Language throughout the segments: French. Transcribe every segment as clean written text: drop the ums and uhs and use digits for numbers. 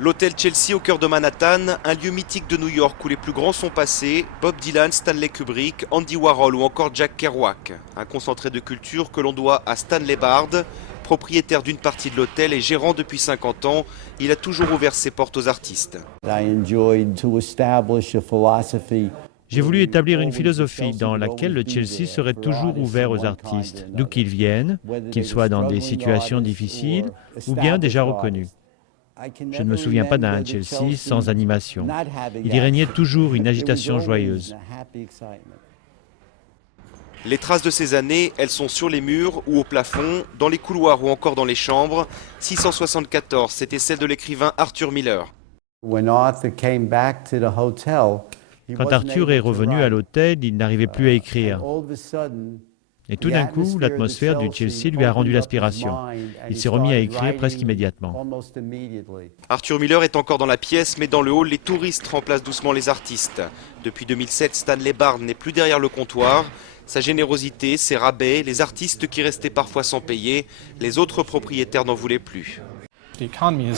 L'hôtel Chelsea au cœur de Manhattan, un lieu mythique de New York où les plus grands sont passés, Bob Dylan, Stanley Kubrick, Andy Warhol ou encore Jack Kerouac. Un concentré de culture que l'on doit à Stanley Bard, propriétaire d'une partie de l'hôtel et gérant depuis 50 ans. Il a toujours ouvert ses portes aux artistes. J'ai voulu établir une philosophie dans laquelle le Chelsea serait toujours ouvert aux artistes, d'où qu'ils viennent, qu'ils soient dans des situations difficiles ou bien déjà reconnus. Je ne me souviens pas d'un Chelsea sans animation. Il y régnait toujours une agitation joyeuse. Les traces de ces années, elles sont sur les murs ou au plafond, dans les couloirs ou encore dans les chambres. 674, c'était celle de l'écrivain Arthur Miller. Quand Arthur est revenu à l'hôtel, il n'arrivait plus à écrire. Et tout d'un coup, l'atmosphère du Chelsea lui a rendu l'inspiration. Il s'est remis à écrire presque immédiatement. Arthur Miller est encore dans la pièce, mais dans le hall, les touristes remplacent doucement les artistes. Depuis 2007, Stanley Bard n'est plus derrière le comptoir. Sa générosité, ses rabais, les artistes qui restaient parfois sans payer, les autres propriétaires n'en voulaient plus. L'économie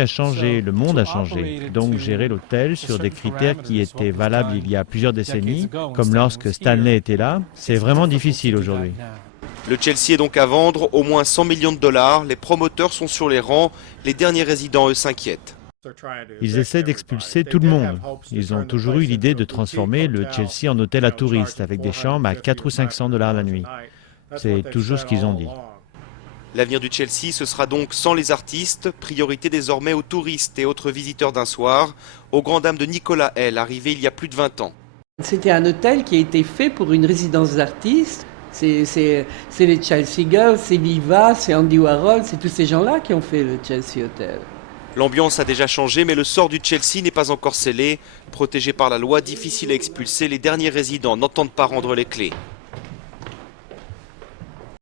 a changé, le monde a changé. Donc gérer l'hôtel sur des critères qui étaient valables il y a plusieurs décennies, comme lorsque Stanley était là, c'est vraiment difficile aujourd'hui. Le Chelsea est donc à vendre, au moins 100 millions de dollars. Les promoteurs sont sur les rangs, les derniers résidents, eux, s'inquiètent. Ils essaient d'expulser tout le monde. Ils ont toujours eu l'idée de transformer le Chelsea en hôtel à touristes, avec des chambres à 400 ou 500 dollars la nuit. C'est toujours ce qu'ils ont dit. L'avenir du Chelsea, ce sera donc sans les artistes, priorité désormais aux touristes et autres visiteurs d'un soir, aux grandes dames de Nicolas L, arrivé il y a plus de 20 ans. C'était un hôtel qui a été fait pour une résidence d'artistes. C'est les Chelsea Girls, c'est Viva, c'est Andy Warhol, c'est tous ces gens-là qui ont fait le Chelsea Hotel. L'ambiance a déjà changé, mais le sort du Chelsea n'est pas encore scellé. Protégé par la loi, difficile à expulser, les derniers résidents n'entendent pas rendre les clés.